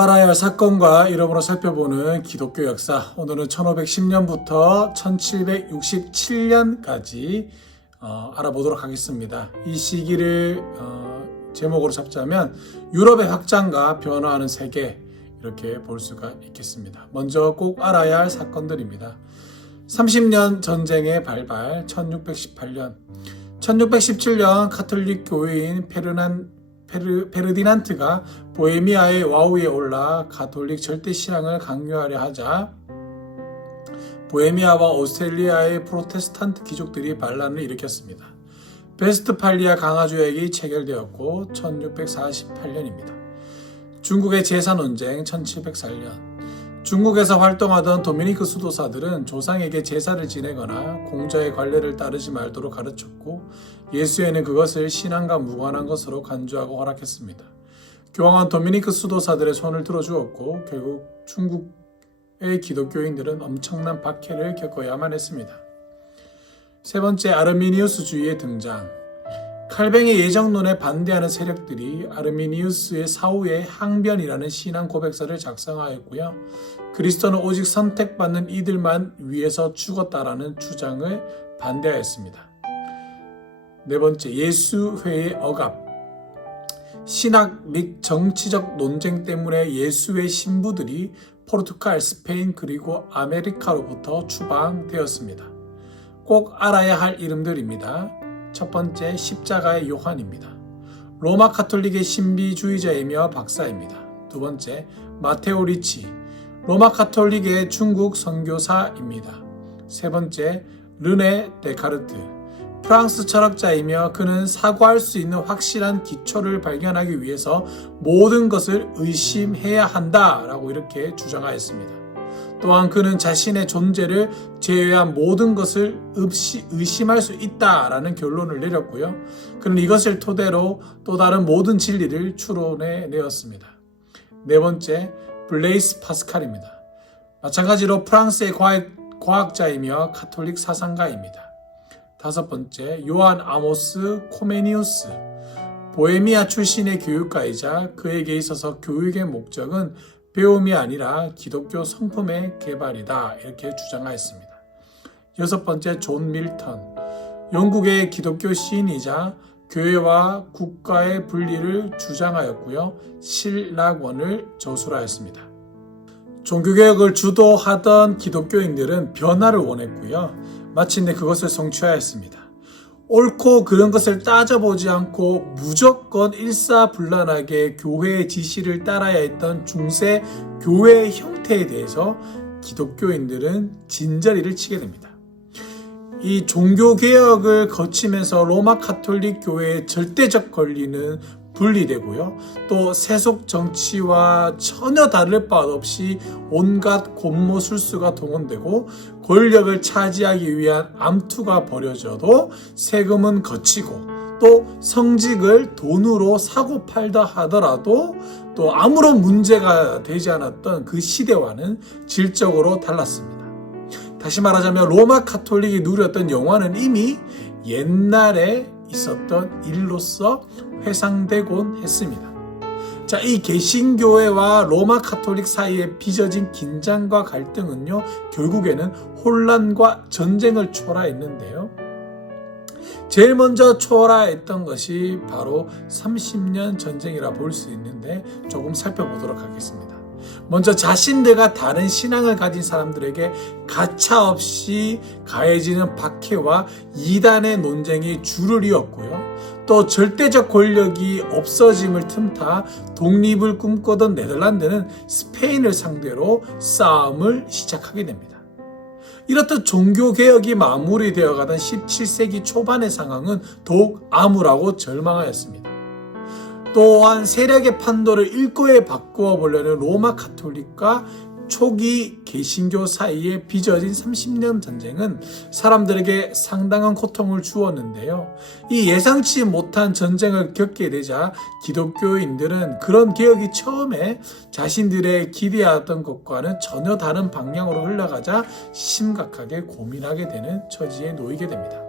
알아야 할 사건과 이름으로 살펴보는 기독교 역사. 오늘은 1510년부터 1767년까지 알아보도록 하겠습니다. 이 시기를 제목으로 잡자면 유럽의 확장과 변화하는 세계, 이렇게 볼 수가 있겠습니다. 먼저 꼭 알아야 할 사건들입니다. 30년 전쟁의 발발. 1618년 1617년 카톨릭 교회인 페르디난트가 보헤미아의 와우에 올라 가톨릭 절대신앙을 강요하려 하자 보헤미아와 오스트리아의 프로테스탄트 귀족들이 반란을 일으켰습니다. 베스트팔리아 강화조약이 체결되었고 1648년입니다. 중국의 제사 논쟁. 1704년 중국에서 활동하던 도미니크 수도사들은 조상에게 제사를 지내거나 공자의 관례를 따르지 말도록 가르쳤고 예수에는 그것을 신앙과 무관한 것으로 간주하고 허락했습니다. 교황은 도미니크 수도사들의 손을 들어주었고 결국 중국의 기독교인들은 엄청난 박해를 겪어야만 했습니다. 세 번째, 아르미니우스주의의 등장. 칼뱅의 예정론에 반대하는 세력들이 아르미니우스의 사후에 항변이라는 신앙 고백서를 작성하였고요. 그리스도는 오직 선택받는 이들만 위해서 죽었다라는 주장을 반대하였습니다. 네 번째, 예수회의 억압. 신학 및 정치적 논쟁 때문에 예수의 신부들이 포르투갈, 스페인 그리고 아메리카로부터 추방되었습니다. 꼭 알아야 할 이름들입니다. 첫 번째, 십자가의 요한입니다. 로마 카톨릭의 신비주의자이며 박사입니다. 두 번째, 마테오 리치, 로마 카톨릭의 중국 선교사입니다. 세 번째, 르네 데카르트, 프랑스 철학자이며 그는 사고할 수 있는 확실한 기초를 발견하기 위해서 모든 것을 의심해야 한다라고 이렇게 주장하였습니다. 또한 그는 자신의 존재를 제외한 모든 것을 의심할 수 있다라는 결론을 내렸고요. 그는 이것을 토대로 또 다른 모든 진리를 추론해내었습니다. 네 번째, 블레이스 파스칼입니다. 마찬가지로 프랑스의 과학자이며 카톨릭 사상가입니다. 다섯 번째, 요한 아모스 코메니우스, 보헤미아 출신의 교육가이자 그에게 있어서 교육의 목적은 배움이 아니라 기독교 성품의 개발이다, 이렇게 주장하였습니다. 여섯 번째, 존 밀턴, 영국의 기독교 시인이자 교회와 국가의 분리를 주장하였고요. 신락원을 저술하였습니다. 종교개혁을 주도하던 기독교인들은 변화를 원했고요. 마침내 그것을 성취하였습니다. 옳고 그른 것을 따져보지 않고 무조건 일사불란하게 교회의 지시를 따라야 했던 중세 교회의 형태에 대해서 기독교인들은 진저리를 치게 됩니다. 이 종교개혁을 거치면서 로마 카톨릭 교회의 절대적 권리는 분리되고요. 또 세속 정치와 전혀 다를 바 없이 온갖 곤모술수가 동원되고 권력을 차지하기 위한 암투가 벌여져도 세금은 거치고 또 성직을 돈으로 사고 팔다 하더라도 또 아무런 문제가 되지 않았던 그 시대와는 질적으로 달랐습니다. 다시 말하자면 로마 카톨릭이 누렸던 영화는 이미 옛날에 있었던 일로서 회상되곤 했습니다. 자, 이 개신교회와 로마 카톨릭 사이에 빚어진 긴장과 갈등은요, 결국에는 혼란과 전쟁을 초래했는데요. 제일 먼저 초래했던 것이 바로 30년 전쟁이라 볼 수 있는데 조금 살펴보도록 하겠습니다. 먼저 자신들과 다른 신앙을 가진 사람들에게 가차없이 가해지는 박해와 이단의 논쟁이 줄을 이었고요. 또 절대적 권력이 없어짐을 틈타 독립을 꿈꾸던 네덜란드는 스페인을 상대로 싸움을 시작하게 됩니다. 이렇듯 종교개혁이 마무리되어 가던 17세기 초반의 상황은 더욱 암울하고 절망하였습니다. 또한 세력의 판도를 일거에 바꾸어 보려는 로마 카톨릭과 초기 개신교 사이에 빚어진 30년 전쟁은 사람들에게 상당한 고통을 주었는데요. 이 예상치 못한 전쟁을 겪게 되자 기독교인들은 그런 개혁이 처음에 자신들의 기대하던 것과는 전혀 다른 방향으로 흘러가자 심각하게 고민하게 되는 처지에 놓이게 됩니다.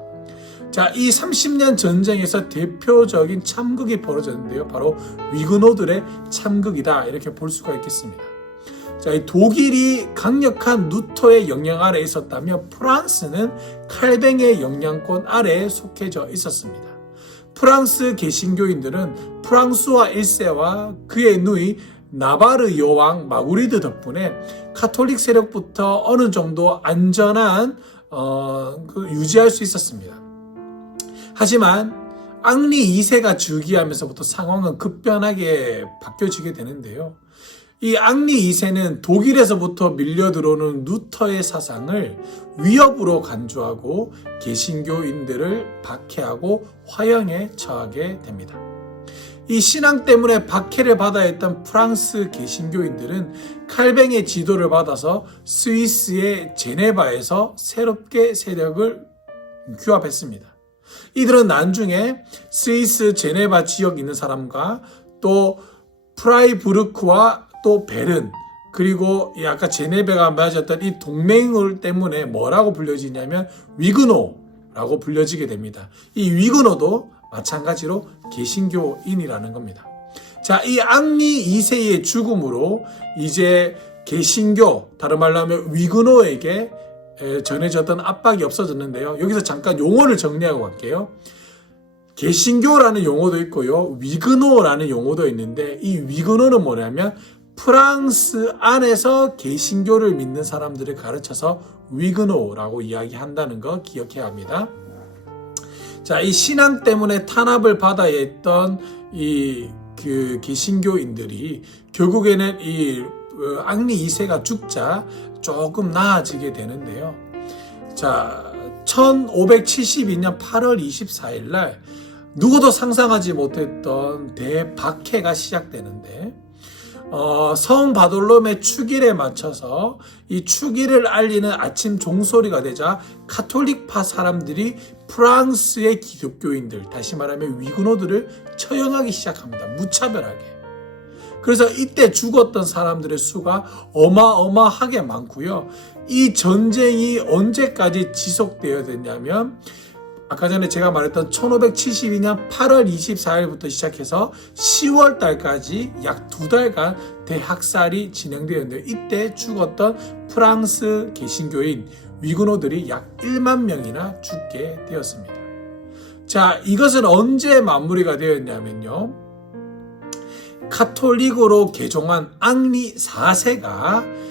자, 이 30년 전쟁에서 대표적인 참극이 벌어졌는데요. 바로 위그노들의 참극이다, 이렇게 볼 수가 있겠습니다. 자, 이 독일이 강력한 루터의 영향 아래에 있었다면 프랑스는 칼뱅의 영향권 아래에 속해져 있었습니다. 프랑스 개신교인들은 프랑스와 1세와 그의 누이 나바르 여왕 마구리드 덕분에 카톨릭 세력부터 어느 정도 안전한 유지할 수 있었습니다. 하지만 앙리 2세가 즉위하면서부터 상황은 급변하게 바뀌어지게 되는데요. 이 앙리 2세는 독일에서부터 밀려 들어오는 루터의 사상을 위협으로 간주하고 개신교인들을 박해하고 화형에 처하게 됩니다. 이 신앙 때문에 박해를 받아야 했던 프랑스 개신교인들은 칼뱅의 지도를 받아서 스위스의 제네바에서 새롭게 세력을 규합했습니다. 이들은 나중에 스위스 제네바 지역에 있는 사람과 또 프라이부르크와 또 베른, 그리고 아까 제네바가 맺었던 이 동맹을 때문에 뭐라고 불려지냐면 위그노라고 불려지게 됩니다. 이 위그노도 마찬가지로 개신교인이라는 겁니다. 자, 이 앙리 2세의 죽음으로 이제 개신교, 다른 말로 하면 위그노에게 전해졌던 압박이 없어졌는데요. 여기서 잠깐 용어를 정리하고 갈게요. 개신교라는 용어도 있고요. 위그노라는 용어도 있는데, 이 위그노는 뭐냐면 프랑스 안에서 개신교를 믿는 사람들을 가르쳐서 위그노라고 이야기한다는 거 기억해야 합니다. 자, 이 신앙 때문에 탄압을 받아야 했던 그 개신교인들이 결국에는 이 앙리 2세가 죽자 조금 나아지게 되는데요. 자, 1572년 8월 24일 날 누구도 상상하지 못했던 대박해가 시작되는데, 성 바돌롬의 축일에 맞춰서 이 축일을 알리는 아침 종소리가 되자 카톨릭파 사람들이 프랑스의 기독교인들, 다시 말하면 위그노들을 처형하기 시작합니다. 무차별하게. 그래서 이때 죽었던 사람들의 수가 어마어마하게 많고요. 이 전쟁이 언제까지 지속되어야 되냐면, 아까 전에 제가 말했던 1572년 8월 24일부터 시작해서 10월 달까지 약 2달간 대학살이 진행되었는데, 이때 죽었던 프랑스 개신교인 위그노들이 약 1만 명이나 죽게 되었습니다. 자, 이것은 언제 마무리가 되었냐면요. 카톨릭으로 개종한 앙리 4세가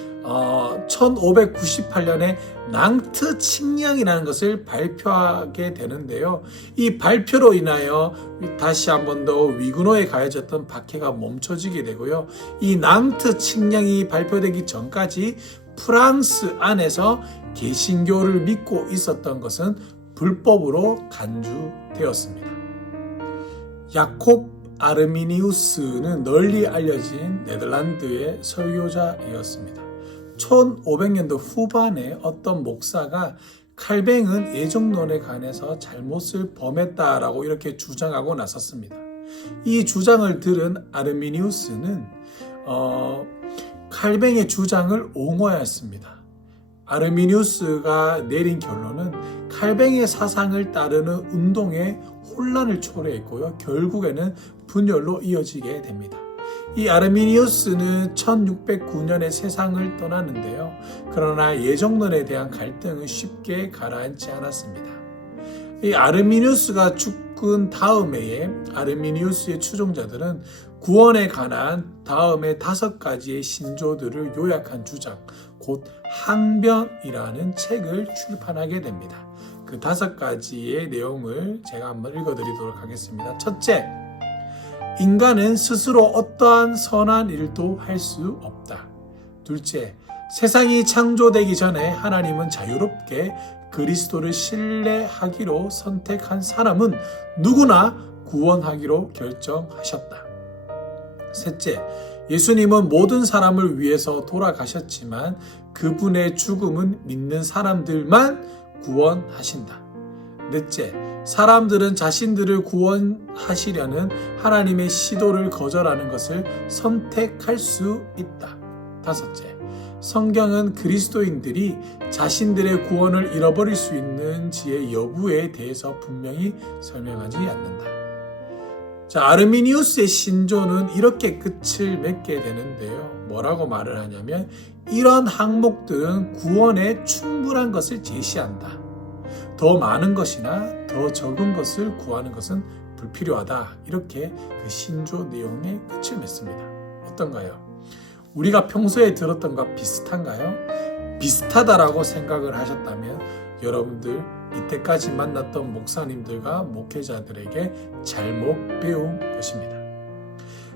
1598년에 낭트 칙령이라는 것을 발표하게 되는데요. 이 발표로 인하여 다시 한 번 더 위그노에 가해졌던 박해가 멈춰지게 되고요. 이 낭트 칙령이 발표되기 전까지 프랑스 안에서 개신교를 믿고 있었던 것은 불법으로 간주되었습니다. 야콥 아르미니우스는 널리 알려진 네덜란드의 설교자이었습니다. 1500년도 후반에 어떤 목사가 칼뱅은 예정론에 관해서 잘못을 범했다라고 이렇게 주장하고 나섰습니다. 이 주장을 들은 아르미니우스는 칼뱅의 주장을 옹호하였습니다. 아르미니우스가 내린 결론은 칼뱅의 사상을 따르는 운동에 혼란을 초래했고요. 결국에는 분열로 이어지게 됩니다. 이 아르미니우스는 1609년에 세상을 떠나는데요. 그러나 예정론에 대한 갈등은 쉽게 가라앉지 않았습니다. 이 아르미니우스가 죽은 다음 해에 아르미니우스의 추종자들은 구원에 관한 다음에 5가지의 신조들을 요약한 주장, 곧 항변이라는 책을 출판하게 됩니다. 그 5가지의 내용을 제가 한번 읽어드리도록 하겠습니다. 첫째, 인간은 스스로 어떠한 선한 일도 할 수 없다. 둘째, 세상이 창조되기 전에 하나님은 자유롭게 그리스도를 신뢰하기로 선택한 사람은 누구나 구원하기로 결정하셨다. 셋째, 예수님은 모든 사람을 위해서 돌아가셨지만 그분의 죽음은 믿는 사람들만 구원하신다. 넷째, 사람들은 자신들을 구원하시려는 하나님의 시도를 거절하는 것을 선택할 수 있다. 다섯째, 성경은 그리스도인들이 자신들의 구원을 잃어버릴 수 있는지의 여부에 대해서 분명히 설명하지 않는다. 자, 아르미니우스의 신조는 이렇게 끝을 맺게 되는데요. 뭐라고 말을 하냐면 이런 항목들은 구원에 충분한 것을 제시한다. 더 많은 것이나 더 적은 것을 구하는 것은 불필요하다. 이렇게 그 신조 내용의 끝을 맺습니다. 어떤가요? 우리가 평소에 들었던 것과 비슷한가요? 비슷하다라고 생각을 하셨다면 여러분들 이때까지 만났던 목사님들과 목회자들에게 잘못 배운 것입니다.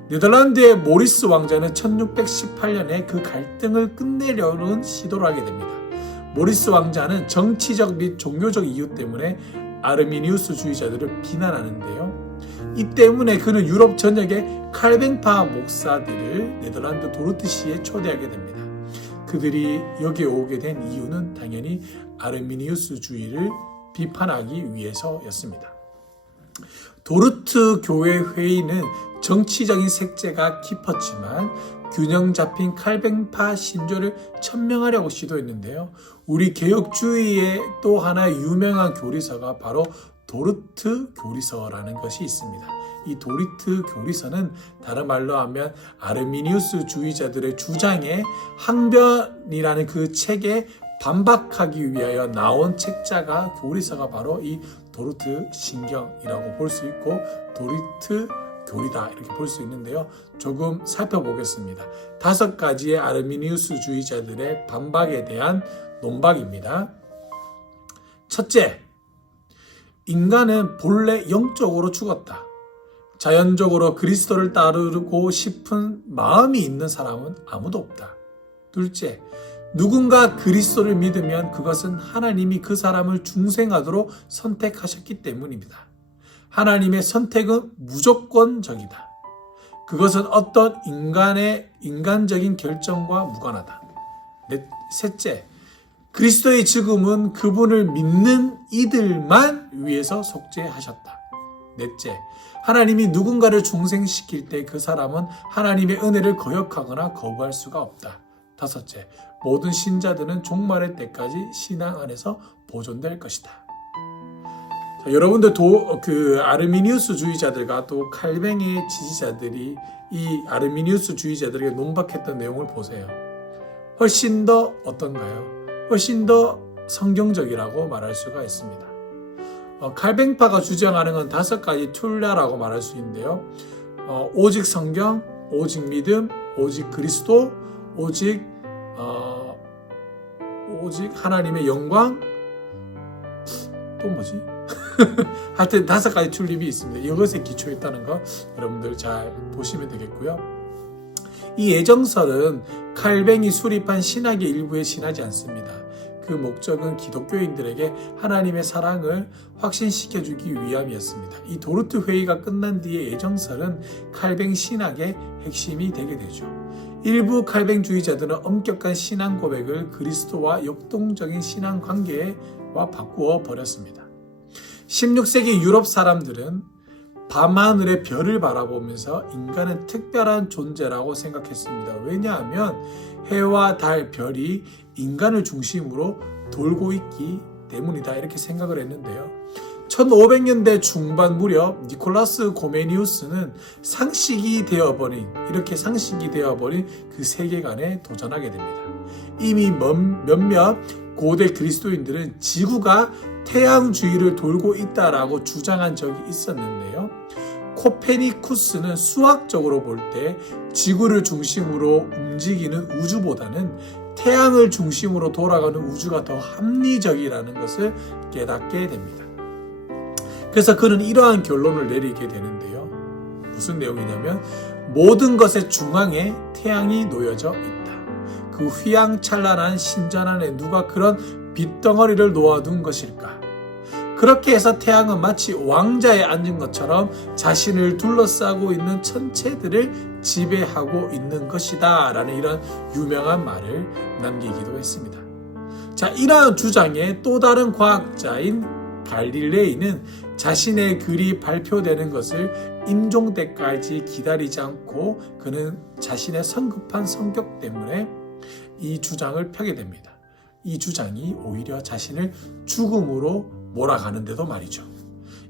네덜란드의 모리스 왕자는 1618년에 그 갈등을 끝내려는 시도를 하게 됩니다. 모리스 왕자는 정치적 및 종교적 이유 때문에 아르미니우스주의자들을 비난하는데요. 이 때문에 그는 유럽 전역의 칼뱅파 목사들을 네덜란드 도르트시에 초대하게 됩니다. 그들이 여기에 오게 된 이유는 당연히 아르미니우스주의를 비판하기 위해서였습니다. 도르트 교회 회의는 정치적인 색채가 깊었지만 균형 잡힌 칼뱅파 신조를 천명하려고 시도했는데요. 우리 개혁주의의 또 하나의 유명한 교리서가 바로 도르트 교리서라는 것이 있습니다. 이 도르트 교리서는 다른 말로 하면 아르미니우스 주의자들의 주장에 항변이라는 그 책에 반박하기 위하여 나온 책자가 교리서가 바로 이 도르트 신경이라고 볼 수 있고 도르트 교리다 이렇게 볼 수 있는데요. 조금 살펴보겠습니다. 5가지의 아르미니우스 주의자들의 반박에 대한 논박입니다. 첫째, 인간은 본래 영적으로 죽었다. 자연적으로 그리스도를 따르고 싶은 마음이 있는 사람은 아무도 없다. 둘째, 누군가 그리스도를 믿으면 그것은 하나님이 그 사람을 중생하도록 선택하셨기 때문입니다. 하나님의 선택은 무조건적이다. 그것은 어떤 인간적인 결정과 무관하다. 셋째, 그리스도의 죽음은 그분을 믿는 이들만 위해서 속죄하셨다. 넷째, 하나님이 누군가를 중생시킬 때 그 사람은 하나님의 은혜를 거역하거나 거부할 수가 없다. 다섯째, 모든 신자들은 종말의 때까지 신앙 안에서 보존될 것이다. 자, 여러분들 아르미니우스 주의자들과 또 칼뱅의 지지자들이 이 아르미니우스 주의자들에게 논박했던 내용을 보세요. 훨씬 더 어떤가요? 훨씬 더 성경적이라고 말할 수가 있습니다. 칼뱅파가 주장하는 건 5가지 툴라라고 말할 수 있는데요. 오직 성경, 오직 믿음, 오직 그리스도, 오직 하나님의 영광, 또 뭐지? 하여튼 5가지 툴립이 있습니다. 이것에 기초했다는 거 여러분들 잘 보시면 되겠고요. 이 예정설은 칼뱅이 수립한 신학의 일부에 지나지 않습니다. 그 목적은 기독교인들에게 하나님의 사랑을 확신시켜주기 위함이었습니다. 이 도르트 회의가 끝난 뒤에 예정설은 칼뱅 신학의 핵심이 되게 되죠. 일부 칼뱅주의자들은 엄격한 신앙 고백을 그리스도와 역동적인 신앙 관계와 바꾸어 버렸습니다. 16세기 유럽 사람들은 밤하늘의 별을 바라보면서 인간은 특별한 존재라고 생각했습니다. 왜냐하면 해와 달, 별이 인간을 중심으로 돌고 있기 때문이다 이렇게 생각을 했는데요. 1500년대 중반 무렵 니콜라스 고메니우스는 상식이 되어버린 그 세계관에 도전하게 됩니다. 이미 몇몇 고대 그리스도인들은 지구가 태양 주위를 돌고 있다라고 주장한 적이 있었는데요. 코페니쿠스는 수학적으로 볼 때 지구를 중심으로 움직이는 우주보다는 태양을 중심으로 돌아가는 우주가 더 합리적이라는 것을 깨닫게 됩니다. 그래서 그는 이러한 결론을 내리게 되는데요. 무슨 내용이냐면 모든 것의 중앙에 태양이 놓여져 있다. 그 휘황찬란한 신전 안에 누가 그런 빛덩어리를 놓아둔 것일까? 그렇게 해서 태양은 마치 왕자에 앉은 것처럼 자신을 둘러싸고 있는 천체들을 지배하고 있는 것이다 라는 이런 유명한 말을 남기기도 했습니다. 자, 이러한 주장에 또 다른 과학자인 갈릴레이는 자신의 글이 발표되는 것을 임종 때까지 기다리지 않고 그는 자신의 성급한 성격 때문에 이 주장을 펴게 됩니다. 이 주장이 오히려 자신을 죽음으로 몰아가는데도 말이죠.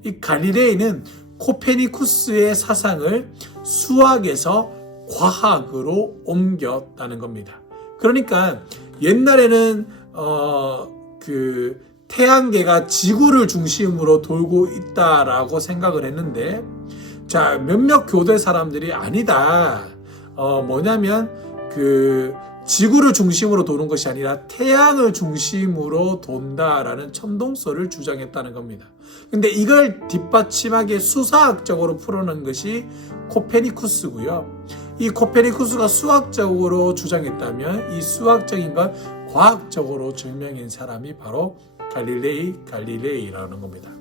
이 갈릴레이는 코페니쿠스의 사상을 수학에서 과학으로 옮겼다는 겁니다. 그러니까 옛날에는 태양계가 지구를 중심으로 돌고 있다라고 생각을 했는데, 자, 몇몇 교대 사람들이 아니다. 뭐냐면 지구를 중심으로 도는 것이 아니라 태양을 중심으로 돈다라는 천동설을 주장했다는 겁니다. 근데 이걸 뒷받침하게 수사학적으로 풀어낸 것이 코페니쿠스고요. 이 코페니쿠스가 수학적으로 주장했다면 이 수학적인 걸 과학적으로 증명한 사람이 바로 갈릴레이라는 겁니다.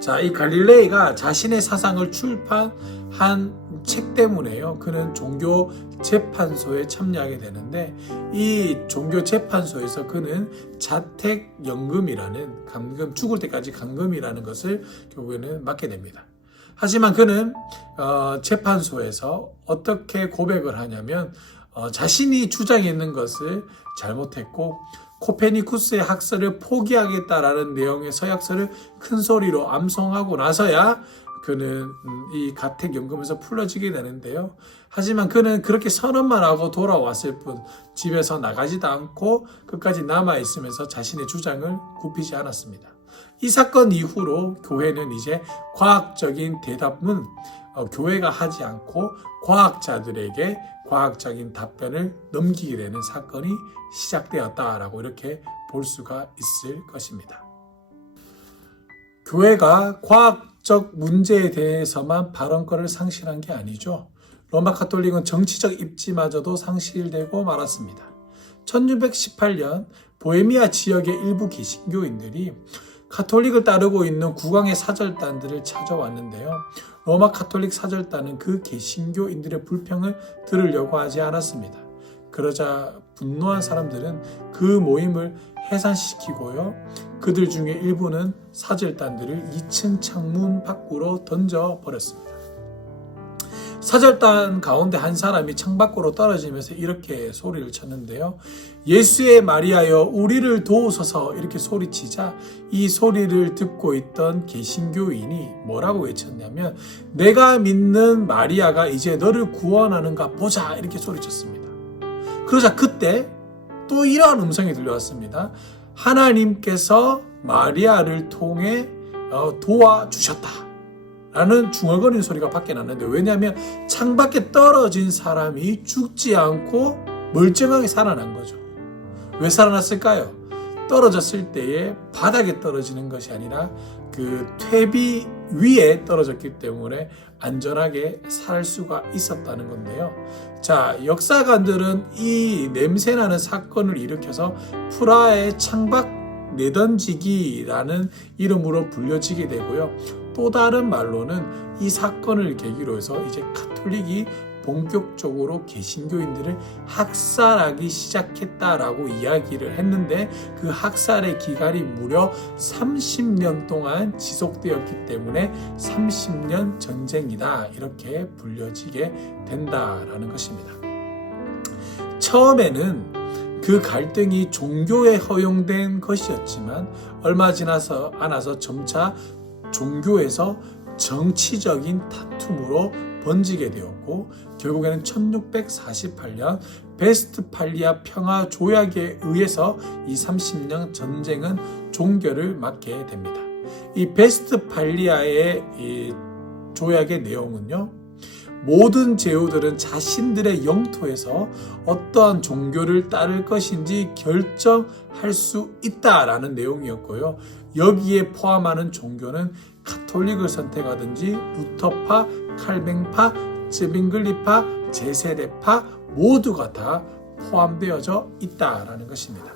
자, 이 갈릴레이가 자신의 사상을 출판한 책 때문에요. 그는 종교 재판소에 참여하게 되는데, 이 종교 재판소에서 그는 자택연금이라는 감금, 죽을 때까지 감금이라는 것을 결국에는 맡게 됩니다. 하지만 그는 재판소에서 어떻게 고백을 하냐면 자신이 주장했는 것을 잘못했고 코페니쿠스의 학설을 포기하겠다라는 내용의 서약서를 큰 소리로 암송하고 나서야 그는 이 가택연금에서 풀어지게 되는데요. 하지만 그는 그렇게 선언만 하고 돌아왔을 뿐 집에서 나가지도 않고 끝까지 남아있으면서 자신의 주장을 굽히지 않았습니다. 이 사건 이후로 교회는 이제 과학적인 대답은 교회가 하지 않고 과학자들에게 과학적인 답변을 넘기게 되는 사건이 시작되었다라고 이렇게 볼 수가 있을 것입니다. 교회가 과학적 문제에 대해서만 발언권을 상실한 게 아니죠. 로마 가톨릭은 정치적 입지마저도 상실되고 말았습니다. 1618년 보헤미아 지역의 일부 개신교인들이 가톨릭을 따르고 있는 국왕의 사절단들을 찾아왔는데요. 로마 가톨릭 사절단은 그 개신교인들의 불평을 들으려고 하지 않았습니다. 그러자 분노한 사람들은 그 모임을 해산시키고요. 그들 중에 일부는 사절단들을 2층 창문 밖으로 던져버렸습니다. 사절단 가운데 한 사람이 창밖으로 떨어지면서 이렇게 소리를 쳤는데요. 예수의 마리아여 우리를 도우소서 이렇게 소리치자 이 소리를 듣고 있던 개신교인이 뭐라고 외쳤냐면 내가 믿는 마리아가 이제 너를 구원하는가 보자 이렇게 소리쳤습니다. 그러자 그때 또 이러한 음성이 들려왔습니다. 하나님께서 마리아를 통해 도와주셨다. 라는 중얼거리는 소리가 밖에 났는데, 왜냐하면 창밖에 떨어진 사람이 죽지 않고 멀쩡하게 살아난 거죠. 왜 살아났을까요? 떨어졌을 때에 바닥에 떨어지는 것이 아니라 그 퇴비 위에 떨어졌기 때문에 안전하게 살 수가 있었다는 건데요. 자, 역사관들은 이 냄새나는 사건을 일으켜서 프라하의 창밖 내던지기라는 이름으로 불려지게 되고요. 또 다른 말로는 이 사건을 계기로 해서 이제 가톨릭이 본격적으로 개신교인들을 학살하기 시작했다라고 이야기를 했는데, 그 학살의 기간이 무려 30년 동안 지속되었기 때문에 30년 전쟁이다 이렇게 불려지게 된다라는 것입니다. 처음에는 그 갈등이 종교에 허용된 것이었지만 얼마 지나서 않아서 점차 종교에서 정치적인 다툼으로 번지게 되었고, 결국에는 1648년 베스트팔리아 평화 조약에 의해서 이 30년 전쟁은 종결을 맞게 됩니다. 이 베스트팔리아의 이 조약의 내용은요, 모든 제후들은 자신들의 영토에서 어떠한 종교를 따를 것인지 결정할 수 있다라는 내용이었고요. 여기에 포함하는 종교는 가톨릭을 선택하든지 루터파, 칼뱅파, 쯔빙글리파, 제세대파 모두가 다 포함되어져 있다라는 것입니다.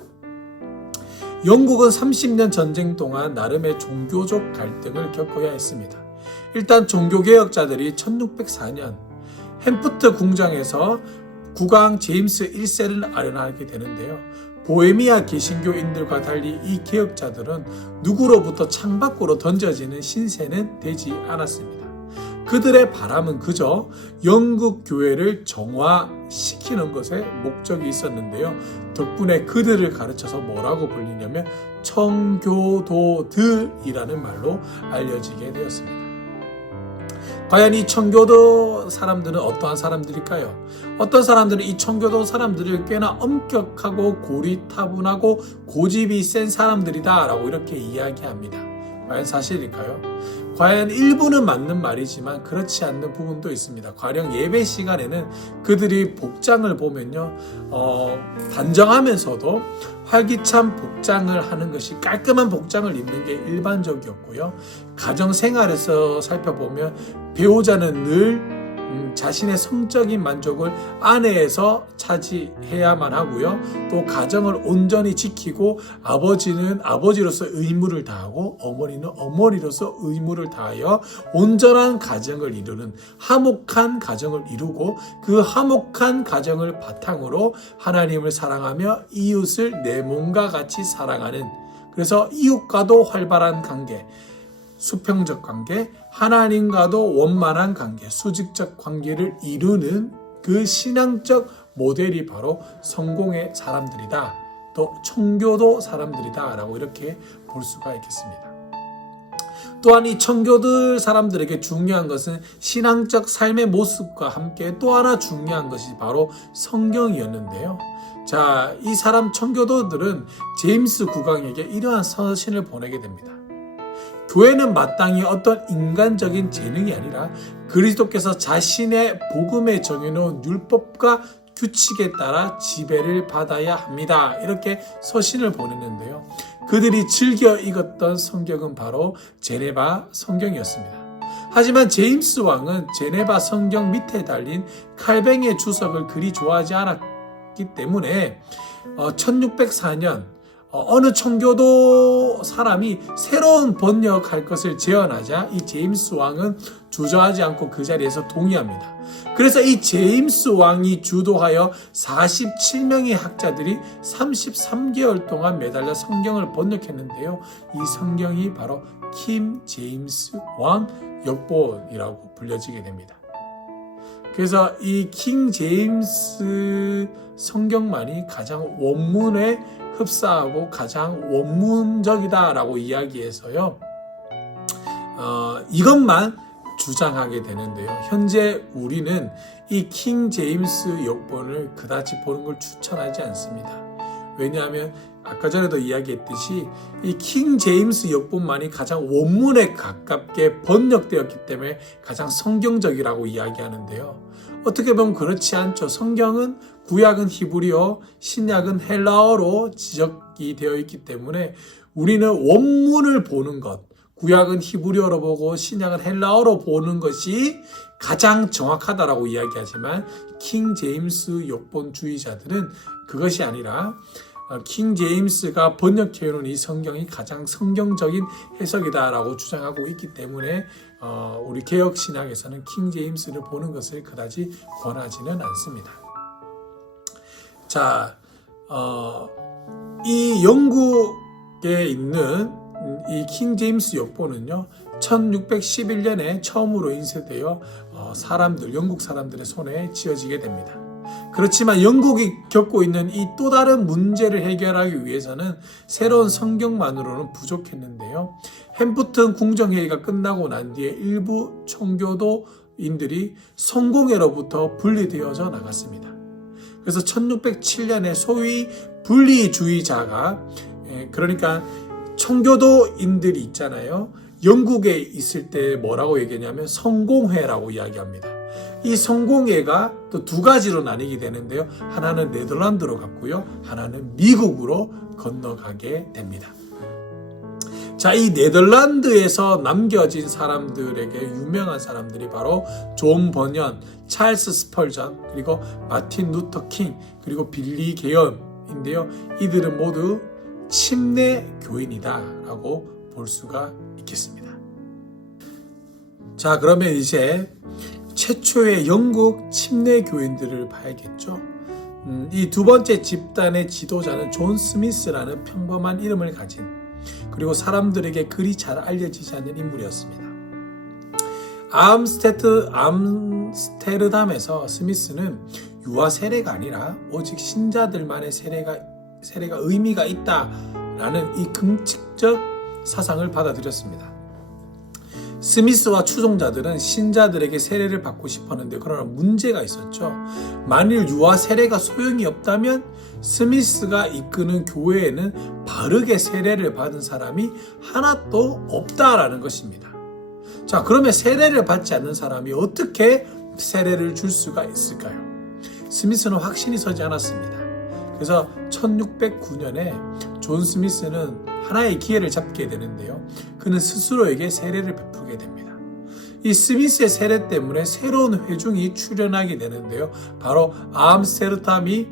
영국은 30년 전쟁 동안 나름의 종교적 갈등을 겪어야 했습니다. 일단 종교개혁자들이 1604년 햄프트 궁정에서 국왕 제임스 1세를 아련하게 되는데요. 보헤미아 개신교인들과 달리 이 개혁자들은 누구로부터 창밖으로 던져지는 신세는 되지 않았습니다. 그들의 바람은 그저 영국 교회를 정화시키는 것에 목적이 있었는데요. 덕분에 그들을 가르쳐서 뭐라고 불리냐면 청교도들이라는 말로 알려지게 되었습니다. 과연 이 청교도 사람들은 어떠한 사람들일까요? 어떤 사람들은 이 청교도 사람들을 꽤나 엄격하고 고리타분하고 고집이 센 사람들이다 라고 이렇게 이야기합니다. 과연 사실일까요? 과연 일부는 맞는 말이지만 그렇지 않는 부분도 있습니다. 가령 예배 시간에는 그들이 복장을 보면요, 단정하면서도 활기찬 복장을 하는 것이, 깔끔한 복장을 입는 게 일반적이었고요. 가정생활에서 살펴보면 배우자는 늘 자신의 성적인 만족을 아내에서 차지해야만 하고요. 또 가정을 온전히 지키고 아버지는 아버지로서 의무를 다하고 어머니는 어머니로서 의무를 다하여 온전한 가정을 이루는, 화목한 가정을 이루고 그 화목한 가정을 바탕으로 하나님을 사랑하며 이웃을 내 몸과 같이 사랑하는, 그래서 이웃과도 활발한 관계, 수평적 관계, 하나님과도 원만한 관계, 수직적 관계를 이루는 그 신앙적 모델이 바로 성공의 사람들이다, 또 청교도 사람들이다 라고 이렇게 볼 수가 있겠습니다. 또한 이 청교도 사람들에게 중요한 것은 신앙적 삶의 모습과 함께 또 하나 중요한 것이 바로 성경이었는데요. 자, 이 사람 청교도들은 제임스 국왕에게 이러한 서신을 보내게 됩니다. 교회는 마땅히 어떤 인간적인 재능이 아니라 그리스도께서 자신의 복음에 정해놓은 율법과 규칙에 따라 지배를 받아야 합니다. 이렇게 서신을 보냈는데요. 그들이 즐겨 읽었던 성경은 바로 제네바 성경이었습니다. 하지만 제임스 왕은 제네바 성경 밑에 달린 칼뱅의 주석을 그리 좋아하지 않았기 때문에 1604년 어느 청교도 사람이 새로운 번역할 것을 제안하자 이 제임스 왕은 주저하지 않고 그 자리에서 동의합니다. 그래서 이 제임스 왕이 주도하여 47명의 학자들이 33개월 동안 매달려 성경을 번역했는데요. 이 성경이 바로 킹 제임스 왕 역본이라고 불려지게 됩니다. 그래서 이 킹 제임스 성경만이 가장 원문에 흡사하고 가장 원문적이다라고 이야기해서요, 이것만 주장하게 되는데요. 현재 우리는 이 킹 제임스 역본을 그다지 보는 걸 추천하지 않습니다. 왜냐하면 아까 전에도 이야기했듯이 이 킹 제임스 역본만이 가장 원문에 가깝게 번역되었기 때문에 가장 성경적이라고 이야기하는데요. 어떻게 보면 그렇지 않죠. 성경은 구약은 히브리어, 신약은 헬라어로 지적이 되어 있기 때문에 우리는 원문을 보는 것, 구약은 히브리어로 보고 신약은 헬라어로 보는 것이 가장 정확하다라고 이야기하지만 킹 제임스 역본주의자들은 그것이 아니라 킹 제임스가 번역해놓은 이 성경이 가장 성경적인 해석이다라고 주장하고 있기 때문에 우리 개혁신학에서는 킹 제임스를 보는 것을 그다지 권하지는 않습니다. 자, 이 영국에 있는 이 킹 제임스 역본은요, 1611년에 처음으로 인쇄되어 영국 사람들의 손에 쥐어지게 됩니다. 그렇지만 영국이 겪고 있는 이 또 다른 문제를 해결하기 위해서는 새로운 성경만으로는 부족했는데요. 햄프튼 궁정회의가 끝나고 난 뒤에 일부 청교도인들이 성공회로부터 분리되어져 나갔습니다. 그래서 1607년에 소위 분리주의자가, 그러니까 청교도인들이 있잖아요. 영국에 있을 때 뭐라고 얘기하냐면 성공회라고 이야기합니다. 이 성공회가 또 두 가지로 나뉘게 되는데요. 하나는 네덜란드로 갔고요. 하나는 미국으로 건너가게 됩니다. 자, 이 네덜란드에서 남겨진 사람들에게 유명한 사람들이 바로 존 버년, 찰스 스펄전, 그리고 마틴 루터 킹, 그리고 빌리 게엄인데요. 이들은 모두 침례 교인이다라고 볼 수가 있겠습니다. 자, 그러면 이제 최초의 영국 침례 교인들을 봐야겠죠. 이 두 번째 집단의 지도자는 존 스미스라는 평범한 이름을 가진, 그리고 사람들에게 그리 잘 알려지지 않는 인물이었습니다. 암스테르담에서 스미스는 유아 세례가 아니라 오직 신자들만의 세례가 의미가 있다라는 이 긍칙적 사상을 받아들였습니다. 스미스와 추종자들은 신자들에게 세례를 받고 싶었는데 그러나 문제가 있었죠. 만일 유아 세례가 소용이 없다면 스미스가 이끄는 교회에는 바르게 세례를 받은 사람이 하나도 없다라는 것입니다. 자, 그러면 세례를 받지 않는 사람이 어떻게 세례를 줄 수가 있을까요? 스미스는 확신이 서지 않았습니다. 그래서 1609년에 존 스미스는 하나의 기회를 잡게 되는데요. 그는 스스로에게 세례를 베풀게 됩니다. 이 스미스의 세례 때문에 새로운 회중이 출현하게 되는데요. 바로 암스테르담이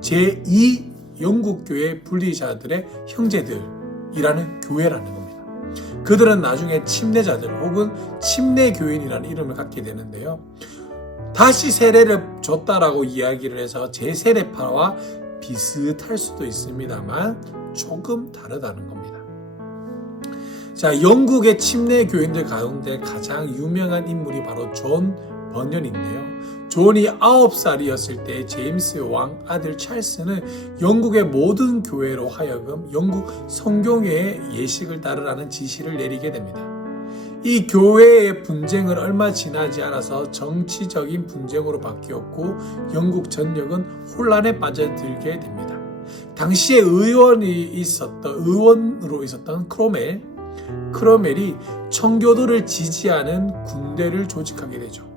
제2 영국교회 분리자들의 형제들이라는 교회라는 겁니다. 그들은 나중에 침례자들 혹은 침례교인이라는 이름을 갖게 되는데요. 다시 세례를 줬다라고 이야기를 해서 제세례파와 비슷할 수도 있습니다만 조금 다르다는 겁니다. 자, 영국의 침례교인들 가운데 가장 유명한 인물이 바로 존 번연인데요. 존이 9살이었을 때 제임스 왕 아들 찰스는 영국의 모든 교회로 하여금 영국 성경회의 예식을 따르라는 지시를 내리게 됩니다. 이 교회의 분쟁은 얼마 지나지 않아서 정치적인 분쟁으로 바뀌었고 영국 전역은 혼란에 빠져들게 됩니다. 당시에 의원으로 있었던 크로멜이 청교도를 지지하는 군대를 조직하게 되죠.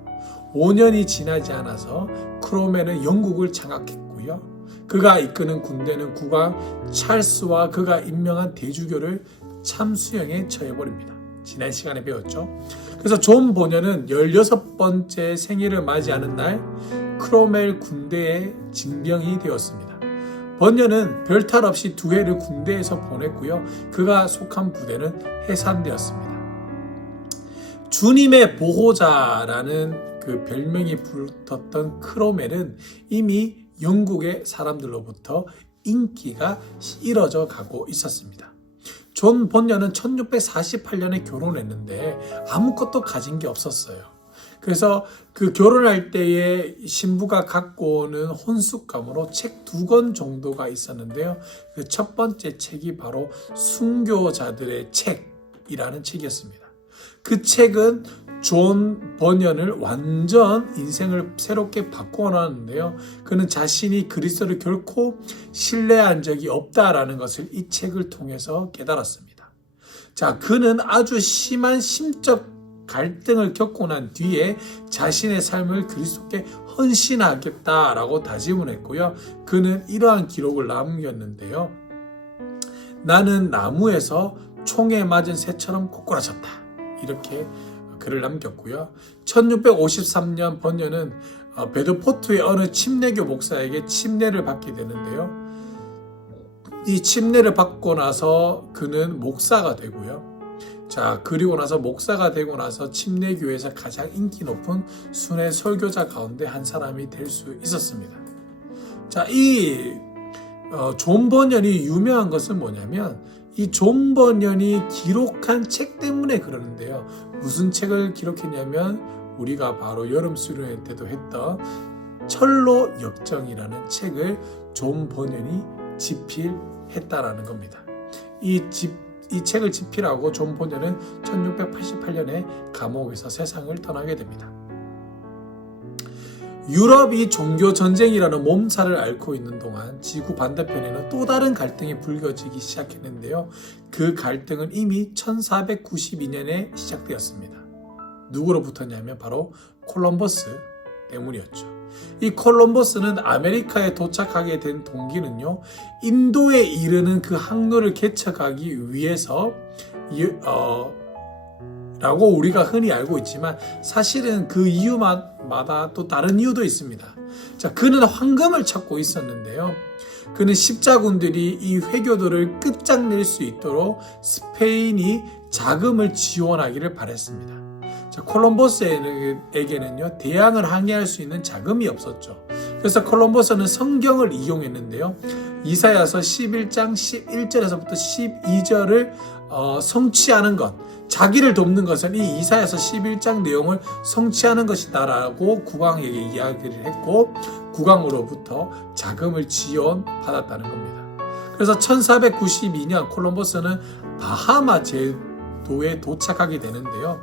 5년이 지나지 않아서 크로멜은 영국을 장악했고요. 그가 이끄는 군대는 국왕 찰스와 그가 임명한 대주교를 참수형에 처해버립니다. 지난 시간에 배웠죠. 그래서 존 번연은 16번째 생일을 맞이하는 날 크로멜 군대에 징병이 되었습니다. 번연은 별탈 없이 2해를 군대에서 보냈고요. 그가 속한 부대는 해산되었습니다. 주님의 보호자라는 그 별명이 붙었던 크로멜은 이미 영국의 사람들로부터 인기가 실어져 가고 있었습니다. 존 번연은 1648년에 결혼했는데 아무것도 가진 게 없었어요. 그래서 그 결혼할 때에 신부가 갖고 오는 혼숙감으로 책 2권 정도가 있었는데요. 그 첫 번째 책이 바로 순교자들의 책이라는 책이었습니다. 그 책은 존 번연을 완전 인생을 새롭게 바꿔놨는데요. 그는 자신이 그리스도를 결코 신뢰한 적이 없다라는 것을 이 책을 통해서 깨달았습니다. 자, 그는 아주 심한 심적 갈등을 겪고 난 뒤에 자신의 삶을 그리스도께 헌신하겠다라고 다짐을 했고요. 그는 이러한 기록을 남겼는데요. 나는 나무에서 총에 맞은 새처럼 꼬꾸라졌다. 이렇게 글을 남겼고요. 1653년 번연은 베드포트의 어느 침례교 목사에게 침례를 받게 되는데요. 이 침례를 받고 나서 그는 목사가 되고요. 자, 그리고 나서 목사가 되고 나서 침례교회에서 가장 인기 높은 순회 설교자 가운데 한 사람이 될 수 있었습니다. 자, 이 존 번연이 유명한 것은 뭐냐면 이 존 번연이 기록한 책 때문에 그러는데요. 무슨 책을 기록했냐면 우리가 바로 여름 수련회 때도 했던 철로 역정이라는 책을 존 번연이 집필했다라는 겁니다. 이 책을 집필하고 존 번연은 1688년에 감옥에서 세상을 떠나게 됩니다. 유럽이 종교전쟁이라는 몸살을 앓고 있는 동안 지구 반대편에는 또 다른 갈등이 불거지기 시작했는데요. 그 갈등은 이미 1492년에 시작되었습니다. 누구로부터냐면 바로 콜럼버스 때문이었죠. 이 콜럼버스는 아메리카에 도착하게 된 동기는요, 인도에 이르는 그 항로를 개척하기 위해서 라고 우리가 흔히 알고 있지만 사실은 그 이유마다 또 다른 이유도 있습니다. 자, 그는 황금을 찾고 있었는데요. 그는 십자군들이 이 회교도를 끝장낼 수 있도록 스페인이 자금을 지원하기를 바랬습니다. 자, 콜럼버스에게는요, 대양을 항해할 수 있는 자금이 없었죠. 그래서 콜럼버스는 성경을 이용했는데요. 이사야서 11장 11절에서부터 12절을 성취하는 것, 자기를 돕는 것은 이 이사야서 11장 내용을 성취하는 것이다라고 국왕에게 이야기를 했고 국왕으로부터 자금을 지원받았다는 겁니다. 그래서 1492년 콜럼버스는 바하마 제도에 도착하게 되는데요.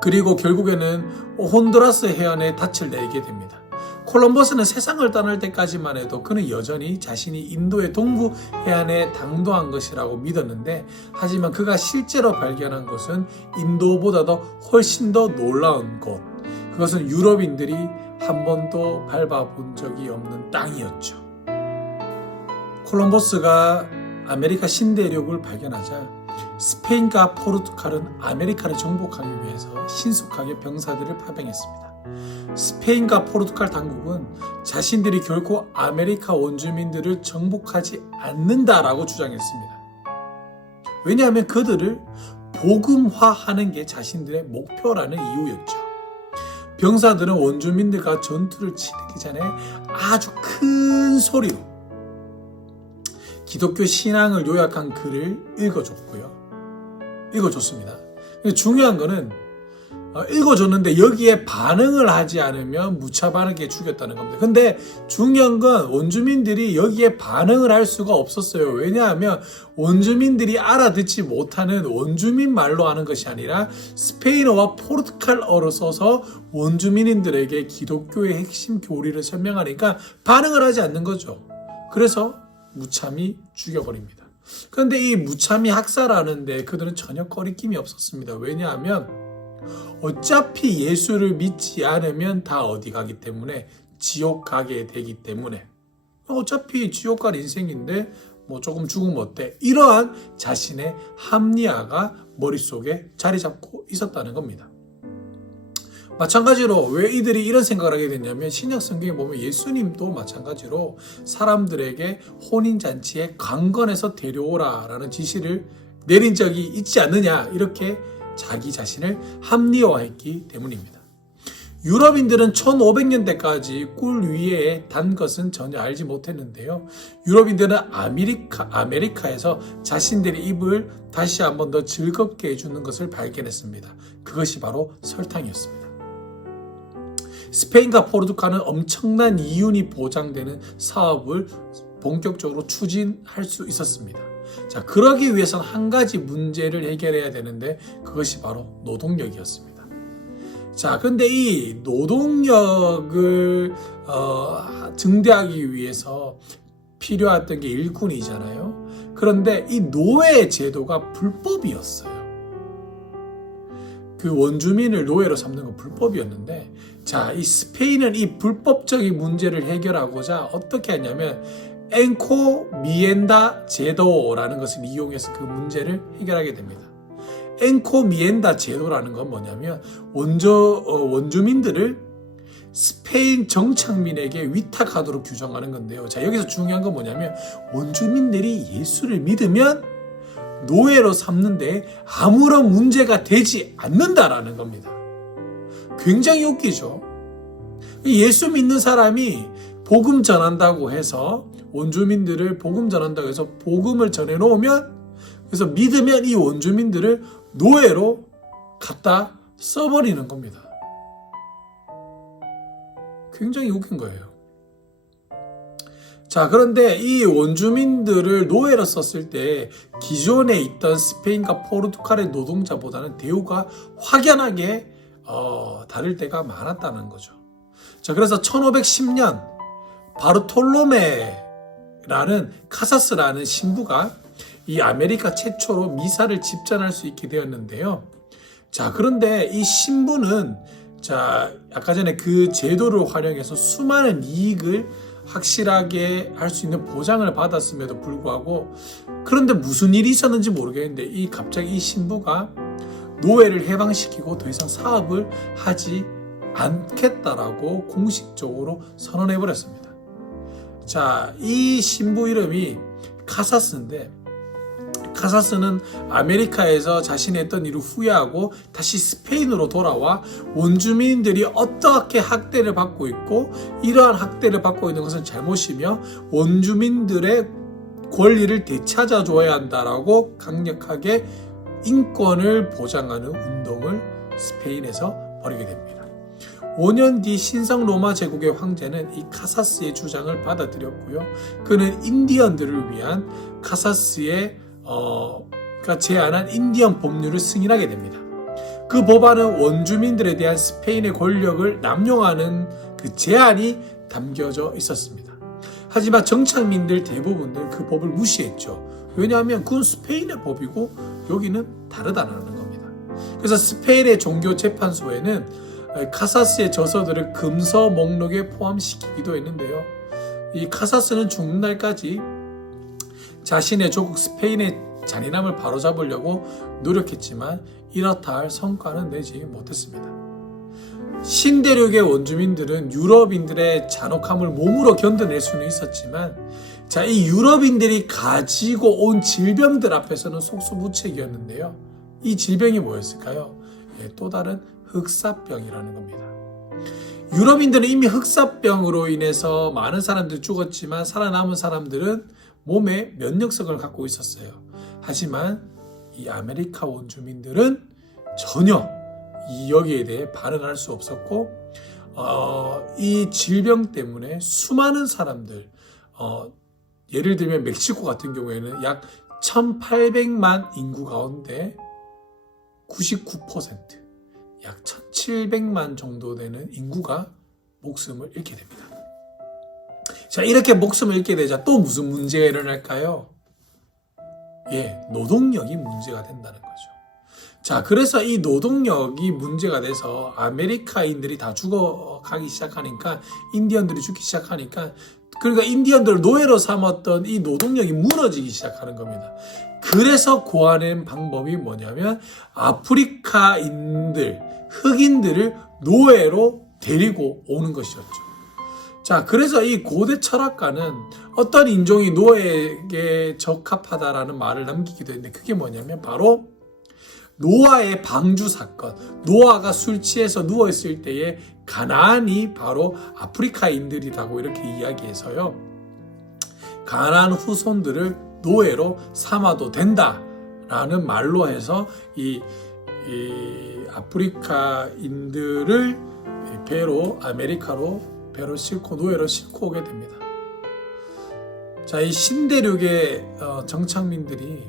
그리고 결국에는 혼두라스 해안에 닻을 내게 됩니다. 콜럼버스는 세상을 떠날 때까지만 해도 그는 여전히 자신이 인도의 동부 해안에 당도한 것이라고 믿었는데, 하지만 그가 실제로 발견한 곳은 인도보다도 훨씬 더 놀라운 곳, 그것은 유럽인들이 한 번도 밟아본 적이 없는 땅이었죠. 콜럼버스가 아메리카 신대륙을 발견하자 스페인과 포르투갈은 아메리카를 정복하기 위해서 신속하게 병사들을 파병했습니다. 스페인과 포르투갈 당국은 자신들이 결코 아메리카 원주민들을 정복하지 않는다라고 주장했습니다. 왜냐하면 그들을 복음화하는 게 자신들의 목표라는 이유였죠. 병사들은 원주민들과 전투를 치르기 전에 아주 큰 소리로 기독교 신앙을 요약한 글을 읽어줬습니다. 중요한 거는 읽어줬는데 여기에 반응을 하지 않으면 무차별하게 죽였다는 겁니다. 근데 중요한 건 원주민들이 여기에 반응을 할 수가 없었어요. 왜냐하면 원주민들이 알아듣지 못하는 원주민 말로 하는 것이 아니라 스페인어와 포르투갈어로 써서 원주민들에게 기독교의 핵심 교리를 설명하니까 반응을 하지 않는 거죠. 그래서 무참히 죽여버립니다. 그런데 이 무참히 학살하는데 그들은 전혀 거리낌이 없었습니다. 왜냐하면 어차피 예수를 믿지 않으면 다 어디 가기 때문에, 지옥 가게 되기 때문에, 어차피 지옥 갈 인생인데 뭐 조금 죽으면 어때? 이러한 자신의 합리화가 머릿속에 자리 잡고 있었다는 겁니다. 마찬가지로 왜 이들이 이런 생각을 하게 됐냐면, 신약 성경에 보면 예수님도 마찬가지로 사람들에게 혼인잔치에 강건해서 데려오라 라는 지시를 내린 적이 있지 않느냐, 이렇게 자기 자신을 합리화했기 때문입니다. 유럽인들은 1500년대까지 꿀 위에 단 것은 전혀 알지 못했는데요. 유럽인들은 아메리카에서 자신들의 입을 다시 한번 더 즐겁게 해주는 것을 발견했습니다. 그것이 바로 설탕이었습니다. 스페인과 포르투갈은 엄청난 이윤이 보장되는 사업을 본격적으로 추진할 수 있었습니다. 자, 그러기 위해서는 한 가지 문제를 해결해야 되는데 그것이 바로 노동력이었습니다. 자, 근데 이 노동력을 증대하기 위해서 필요했던 게 일꾼이잖아요. 그런데 이 노예 제도가 불법이었어요. 그 원주민을 노예로 삼는 건 불법이었는데, 자, 이 스페인은 이 불법적인 문제를 해결하고자 어떻게 하냐면 엔코미엔다 제도라는 것을 이용해서 그 문제를 해결하게 됩니다. 엔코미엔다 제도라는 건 뭐냐면 원주민들을 스페인 정착민에게 위탁하도록 규정하는 건데요. 자, 여기서 중요한 건 뭐냐면 원주민들이 예수를 믿으면 노예로 삼는데 아무런 문제가 되지 않는다라는 겁니다. 굉장히 웃기죠. 예수 믿는 사람이 복음 전한다고 해서, 원주민들을 복음 전한다고 해서 복음을 전해놓으면, 그래서 믿으면 이 원주민들을 노예로 갖다 써버리는 겁니다. 굉장히 웃긴 거예요. 자, 그런데 이 원주민들을 노예로 썼을 때 기존에 있던 스페인과 포르투갈의 노동자보다는 대우가 확연하게 다를 때가 많았다는 거죠. 자, 그래서 1510년 바르톨로메라는 카사스라는 신부가 이 아메리카 최초로 미사를 집전할 수 있게 되었는데요. 자, 그런데 이 신부는, 자, 아까 전에 그 제도를 활용해서 수많은 이익을 확실하게 할 수 있는 보장을 받았음에도 불구하고, 그런데 무슨 일이 있었는지 모르겠는데 갑자기 이 신부가 노예를 해방시키고 더 이상 사업을 하지 않겠다라고 공식적으로 선언해버렸습니다. 자, 이 신부 이름이 카사스인데, 카사스는 아메리카에서 자신이 했던 일을 후회하고 다시 스페인으로 돌아와 원주민들이 어떻게 학대를 받고 있고, 이러한 학대를 받고 있는 것은 잘못이며 원주민들의 권리를 되찾아줘야 한다라고 강력하게 인권을 보장하는 운동을 스페인에서 벌이게 됩니다. 5년 뒤 신성 로마 제국의 황제는 이 카사스의 주장을 받아들였고요. 그는 인디언들을 위한 카사스의 제안한 인디언 법률을 승인하게 됩니다. 그 법안은 원주민들에 대한 스페인의 권력을 남용하는 그 제한이 담겨져 있었습니다. 하지만 정착민들 대부분은 그 법을 무시했죠. 왜냐하면 그건 스페인의 법이고 여기는 다르다는 겁니다. 그래서 스페인의 종교재판소에는 카사스의 저서들을 금서 목록에 포함시키기도 했는데요. 이 카사스는 죽는 날까지 자신의 조국 스페인의 잔인함을 바로잡으려고 노력했지만 이렇다 할 성과는 내지 못했습니다. 신대륙의 원주민들은 유럽인들의 잔혹함을 몸으로 견뎌낼 수는 있었지만 이 유럽인들이 가지고 온 질병들 앞에서는 속수무책이었는데요. 이 질병이 뭐였을까요? 또 다른 흑사병이라는 겁니다. 유럽인들은 이미 흑사병으로 인해서 많은 사람들이 죽었지만 살아남은 사람들은 몸에 면역성을 갖고 있었어요. 하지만 이 아메리카 원주민들은 전혀 여기에 대해 반응할 수 없었고 이 질병 때문에 수많은 사람들 예를 들면 멕시코 같은 경우에는 약 1800만 인구 가운데 99% 약 1700만 정도 되는 인구가 목숨을 잃게 됩니다. 자, 이렇게 목숨을 잃게 되자 또 무슨 문제가 일어날까요? 노동력이 문제가 된다는 거죠. 자, 그래서 이 노동력이 문제가 돼서 아메리카인들이 다 죽어가기 시작하니까 인디언들이 죽기 시작하니까 그러니까 인디언들을 노예로 삼았던 이 노동력이 무너지기 시작하는 겁니다. 그래서 고안한 방법이 뭐냐면 아프리카인들, 흑인들을 노예로 데리고 오는 것이었죠. 자, 그래서 이 고대 철학가는 어떤 인종이 노예에게 적합하다라는 말을 남기기도 했는데 그게 뭐냐면 바로 노아의 방주 사건, 노아가 술 취해서 누워있을 때에 가나안이 바로 아프리카인들이라고 이렇게 이야기해서요. 가나안 후손들을 노예로 삼아도 된다라는 말로 해서 이 아프리카인들을 배로 싣고 노예로 싣고 오게 됩니다. 자, 이 신대륙의 정착민들이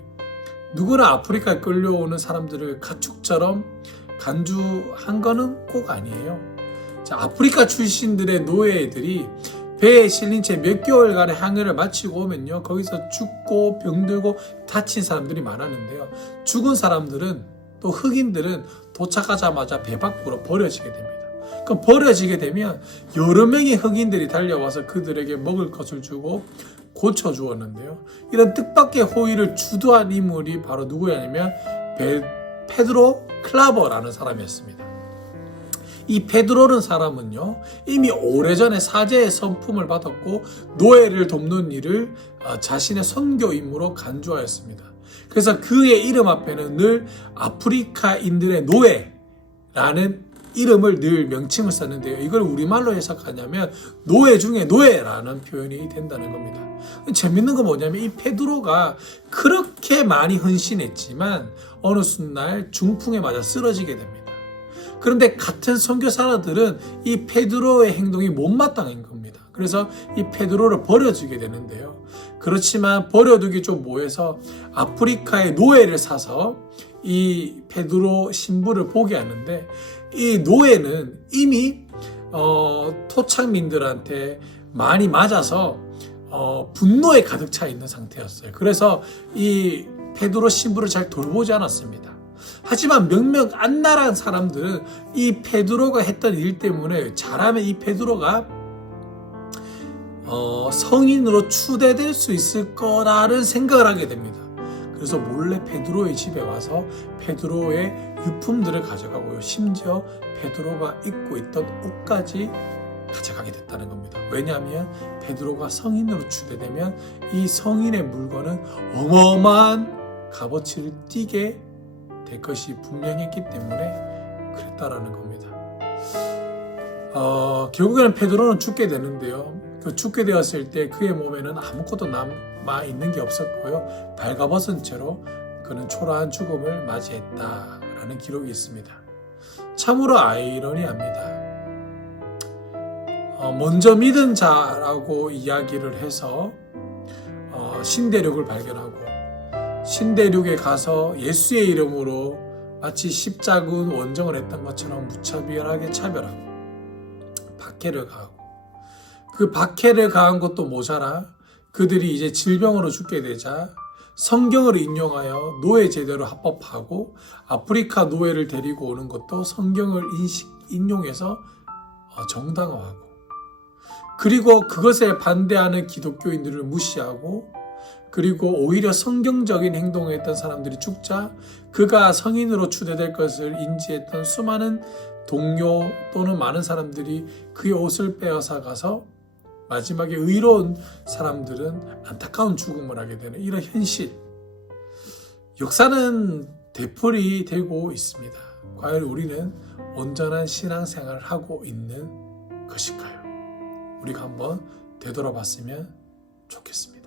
누구나 아프리카에 끌려오는 사람들을 가축처럼 간주한 거는 꼭 아니에요. 자, 아프리카 출신들의 노예들이 배에 실린 채 몇 개월간의 항해를 마치고 오면요, 거기서 죽고 병들고 다친 사람들이 많았는데요. 죽은 사람들은 또 흑인들은 도착하자마자 배 밖으로 버려지게 됩니다. 그럼 버려지게 되면 여러 명의 흑인들이 달려와서 그들에게 먹을 것을 주고 고쳐주었는데요. 이런 뜻밖의 호의를 주도한 인물이 바로 누구냐면 페드로 클라버라는 사람이었습니다. 이 페드로는 사람은요, 이미 오래전에 사제의 선품을 받았고 노예를 돕는 일을 자신의 선교 임무로 간주하였습니다. 그래서 그의 이름 앞에는 늘 아프리카인들의 노예라는 이름을 늘 명칭을 썼는데요. 이걸 우리말로 해석하냐면 노예 중에 노예라는 표현이 된다는 겁니다. 재밌는 건 뭐냐면 이 페드로가 그렇게 많이 헌신했지만 어느 순날 중풍에 맞아 쓰러지게 됩니다. 그런데 같은 선교사들은 이 페드로의 행동이 못마땅한 겁니다. 그래서 이 페드로를 버려주게 되는데요. 그렇지만 버려두기 좀 뭐해서 아프리카의 노예를 사서 이 페드로 신부를 보게 하는데 이 노예는 이미 토착민들한테 많이 맞아서 분노에 가득 차 있는 상태였어요. 그래서 이 페드로 신부를 잘 돌보지 않았습니다. 하지만 몇몇 안나라한 사람들은 이 페드로가 했던 일 때문에 잘하면 이 페드로가 성인으로 추대될 수 있을 거라는 생각을 하게 됩니다. 그래서 몰래 페드로의 집에 와서 페드로의 유품들을 가져가고요. 심지어 페드로가 입고 있던 옷까지 가져가게 됐다는 겁니다. 왜냐하면 페드로가 성인으로 추대되면 이 성인의 물건은 어마어마한 값어치를 띠게 될 것이 분명했기 때문에 그랬다라는 겁니다. 결국에는 페드로는 죽게 되는데요. 그 죽게 되었을 때 그의 몸에는 아무것도 남아 있는 게 없었고요. 발가벗은 채로 그는 초라한 죽음을 맞이했다라는 기록이 있습니다. 참으로 아이러니합니다. 먼저 믿은 자라고 이야기를 해서 신대륙을 발견하고 신대륙에 가서 예수의 이름으로 마치 십자군 원정을 했던 것처럼 무차별하게 차별하고 박해를 가하고 그 박해를 가한 것도 모자라 그들이 이제 질병으로 죽게 되자 성경을 인용하여 노예 제대로 합법하고 아프리카 노예를 데리고 오는 것도 성경을 인용해서 정당화하고 그리고 그것에 반대하는 기독교인들을 무시하고 그리고 오히려 성경적인 행동을 했던 사람들이 죽자 그가 성인으로 추대될 것을 인지했던 수많은 동료 또는 많은 사람들이 그의 옷을 빼앗아 가서 마지막에 의로운 사람들은 안타까운 죽음을 하게 되는 이런 현실. 역사는 되풀이 되고 있습니다. 과연 우리는 온전한 신앙생활을 하고 있는 것일까요? 우리가 한번 되돌아봤으면 좋겠습니다.